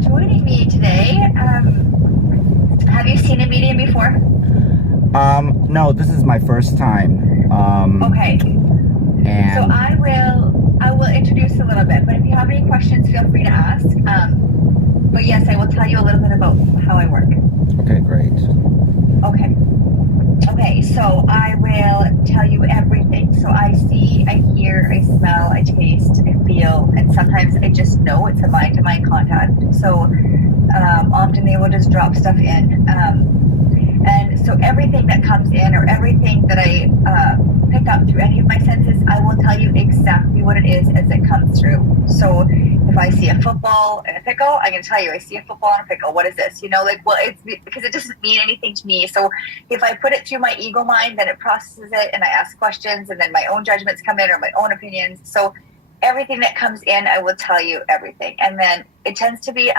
joining me today. Have you seen a medium before? No, this is my first time. Okay. And So I will introduce a little bit, but if you have any questions, feel free to ask. But yes, I will tell you a little bit about how I work. okay, great. Okay. Okay, so I will tell you everything. So I see, I hear, I smell, I taste, I feel, and sometimes I just know it's a mind-to-mind contact. So often they will just drop stuff in. And so everything that comes in or everything that I pick up through any of my senses, I will tell you exactly what it is as it comes through. So if I see a football and a pickle, I can tell you, I see a football and a pickle. What is this? Well, it's because it doesn't mean anything to me. So if I put it through my ego mind, then it processes it and I ask questions and then my own judgments come in or my own opinions. So everything that comes in, I will tell you everything. And then it tends to be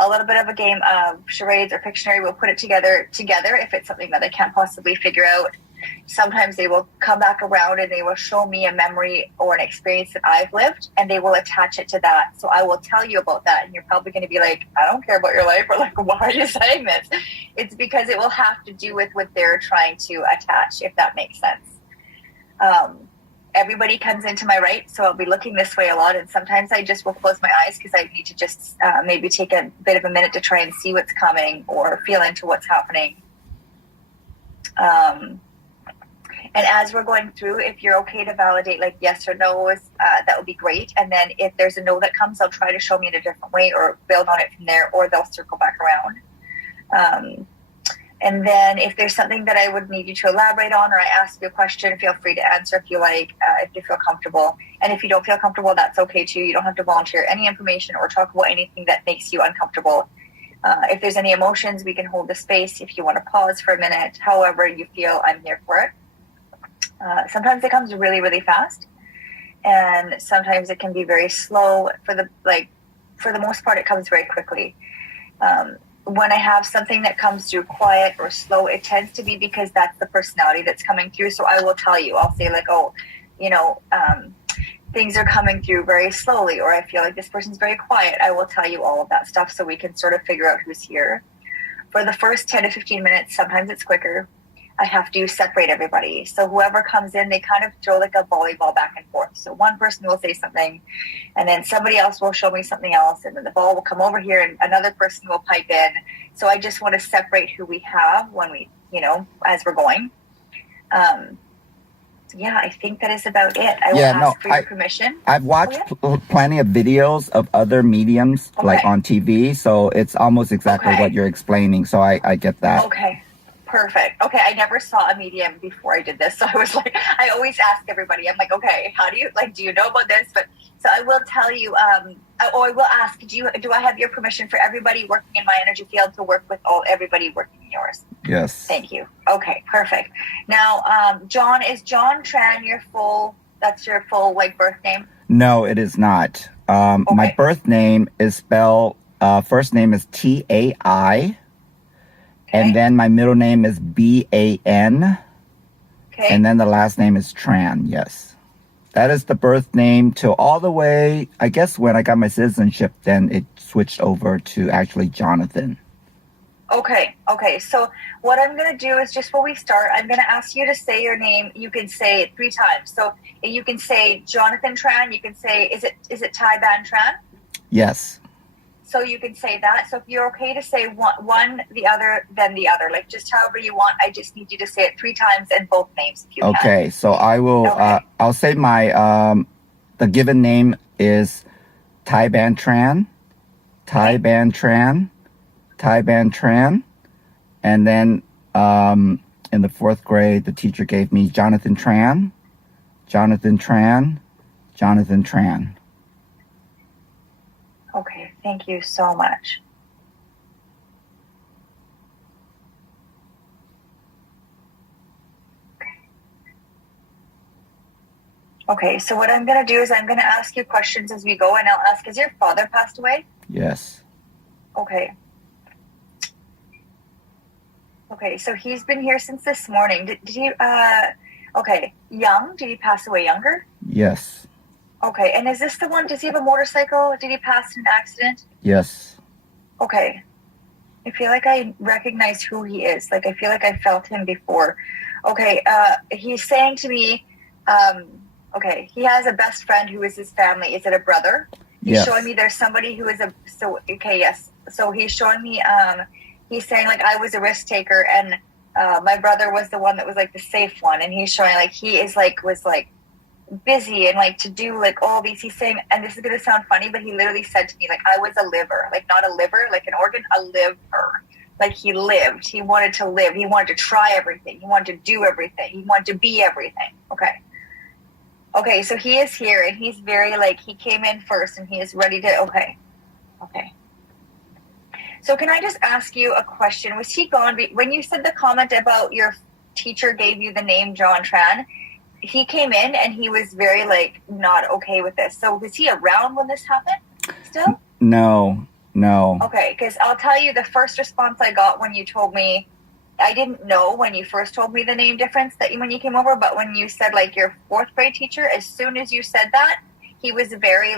a little bit of a game of charades or Pictionary. We'll put it together if it's something that I can't possibly figure out. Sometimes they will come back around and they will show me a memory or an experience that I've lived and they will attach it to that. So I will tell you about that and you're probably going to be like, I don't care about your life, or like, why are you saying this? It's because it will have to do with what they're trying to attach, if that makes sense. Everybody comes into my right, so I'll be looking this way a lot, and sometimes I just will close my eyes because I need to just maybe take a bit of a minute to try and see what's coming or feel into what's happening. And as we're going through, if you're okay to validate like yes or no's, that would be great. And then if there's a no that comes, they'll try to show me in a different way or build on it from there, or they'll circle back around. And then if there's something that I would need you to elaborate on, or I ask you a question, feel free to answer if you like, if you feel comfortable. And if you don't feel comfortable, that's okay too. You don't have to volunteer any information or talk about anything that makes you uncomfortable. If there's any emotions, we can hold the space. If you want to pause for a minute, however you feel, I'm here for it. Sometimes it comes really, really fast. And sometimes it can be very slow. For the most part, it comes very quickly. When I have something that comes through quiet or slow, it tends to be because that's the personality that's coming through. So I will tell you, I'll say like, things are coming through very slowly, or I feel like this person's very quiet. I will tell you all of that stuff so we can sort of figure out who's here. For the first 10 to 15 minutes, sometimes it's quicker. I have to separate everybody. So whoever comes in, they kind of throw like a volleyball back and forth. So one person will say something, and then somebody else will show me something else, and then the ball will come over here, and another person will pipe in. So I just want to separate who we have when we, as we're going. I think that is about it. I will ask for your permission. I've watched plenty of videos of other mediums, like on TV, so it's almost exactly what you're explaining. So I get that. Okay. Perfect. Okay, I never saw a medium before I did this, so I was like, I always ask everybody. I'm like, okay, how do you know about this? But so I will tell you. I will ask. Do I have your permission for everybody working in my energy field to work with everybody working in yours? Yes. Thank you. Okay, perfect. Now, John, is John Tran your full? That's your full birth name? No, it is not. My birth name is spelled. First name is T-A-I. Okay. And then my middle name is B-A-N. Okay. And then the last name is Tran, yes. That is the birth name till all the way, I guess when I got my citizenship, then it switched over to actually Jonathan. Okay. So what I'm going to do is just before we start, I'm going to ask you to say your name. You can say it 3 times. So you can say Jonathan Tran. You can say, is it Tai Ban Tran? Yes. So you can say that. So if you're okay to say one, the other, then the other, like just however you want. I just need you to say it 3 times and both names if you can. Okay, so I will. Okay. I'll say my the given name is Tai Ban Tran, Tai Ban Tran, Tai Ban Tran, and then in the 4th grade, the teacher gave me Jonathan Tran, Jonathan Tran, Jonathan Tran. Okay, thank you so much. Okay, so what I'm going to do is I'm going to ask you questions as we go, and I'll ask, has your father passed away? Yes. Okay. Okay, so he's been here since this morning. Did he, young? Did he pass away younger? Yes. Okay, and is this the one? Does he have a motorcycle? Did he pass in an accident? Yes. Okay. I feel like I recognize who he is. Like I feel like I felt him before. Okay, he's saying to me, okay, he has a best friend who is his family. Is it a brother? He's Yes. showing me there's somebody who is okay, yes. So he's showing me, he's saying like I was a risk taker and my brother was the one that was like the safe one. And he's showing like he is like, was like busy and like to do like all these. He's saying, and this is going to sound funny, but he literally said to me like I was a liver, like not a liver, like an organ, a liver. Like he lived, he wanted to live, he wanted to try everything, he wanted to do everything, he wanted to be everything. Okay, so he is here and he's very like, he came in first and he is ready to, okay. So can I just ask you a question? Was he gone when you said the comment about your teacher gave you the name John Tran? He came in and he was very like not okay with this. So was he around when this happened still? No. Okay, because I'll tell you the first response I got when you told me, I didn't know when you first told me the name difference that when you came over, but when you said like your fourth grade teacher, as soon as you said that, he was very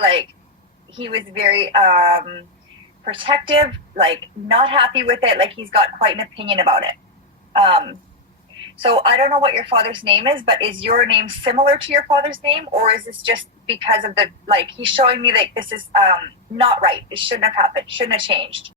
protective, like not happy with it, like he's got quite an opinion about it. So I don't know what your father's name is, but is your name similar to your father's name, or is this just because of the like he's showing me like this is not right? It shouldn't have happened. Shouldn't have changed.